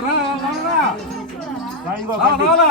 రా రా రా.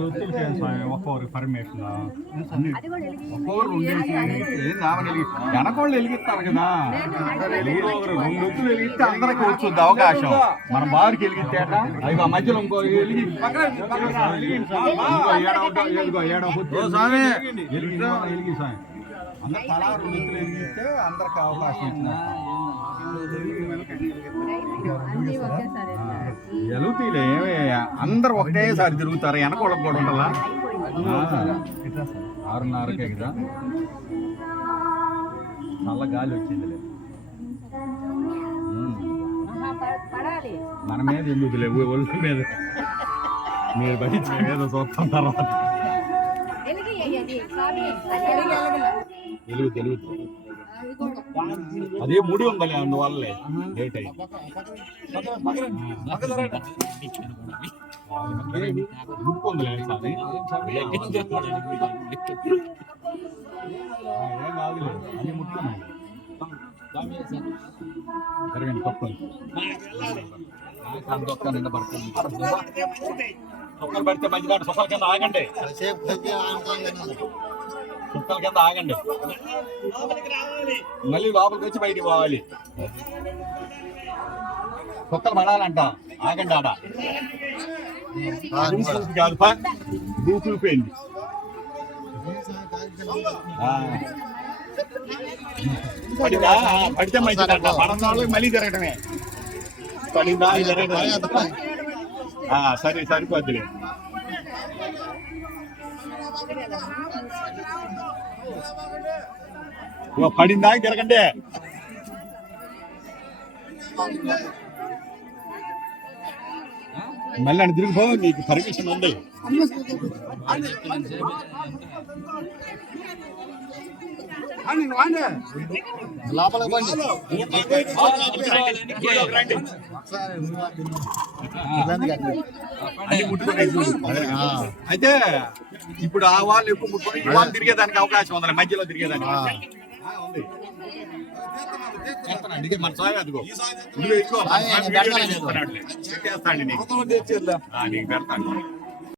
ఒత్తులు చేయండి పర్మిషన్ వెనకోళ్ళు వెలిగిస్తారు కదా రెండు ఒత్తులు వెలిగిస్తే అందరికి వచ్చుద్ది అవకాశం మన బారికి వెలిగితే అవి ఆ మధ్యలో ఇంకో వెలిగి ఏడవ ఏడవ స్వామి వెలిగి స్వామి అందరు తలా రెండు అందరికి అవకాశం ఎలుగుతీలే ఏమే అందరు ఒకటేసారి తిరుగుతారు వెనకోళ్ళకి కూడా ఉండాలా? ఆరున్నరకే కదా? నల్ల గాలి వచ్చిందిలే. మన మీద ఎందుకులే ఒళ్ళు మీద? మీరు బయట మీద చూస్తాం తర్వాత. తెలుగు తెలుగు అదే ముడి ఉందలే అందువల్లే లేట్ అయింది ముక్కు ఏం కాదులే. ముట్టుకున్నాయి జరగండి పడుతుంది పడితే మంచి సొక్కల కింద ఆగండి. సొక్కల కింద ఆగండి. మళ్ళీ లోపలికి వచ్చి బయటికి పోవాలి. సొక్కలు పడాలంట. ఆగండి ఆడ. కాదు. దూకులిపోయింది. పడిందా? పడితే మంచిదంట పడన వాళ్ళకి మళ్ళీ తిరగటమే పడిందా? ఆ, సరే సరిపోద్దులే. ఇగో పడిందా? తిరగండి. మళ్ళీ అని తిరిగిపో నీకు పర్మిషన్ ఉంది. అయితే ఇప్పుడు ఆ వాళ్ళు ఎక్కువ ముట్టుకొని వాళ్ళు తిరిగేదానికి అవకాశం ఉందండి మధ్యలో తిరిగేదానికి. మన స్వామి అదిగో. నీకు పెడతాను.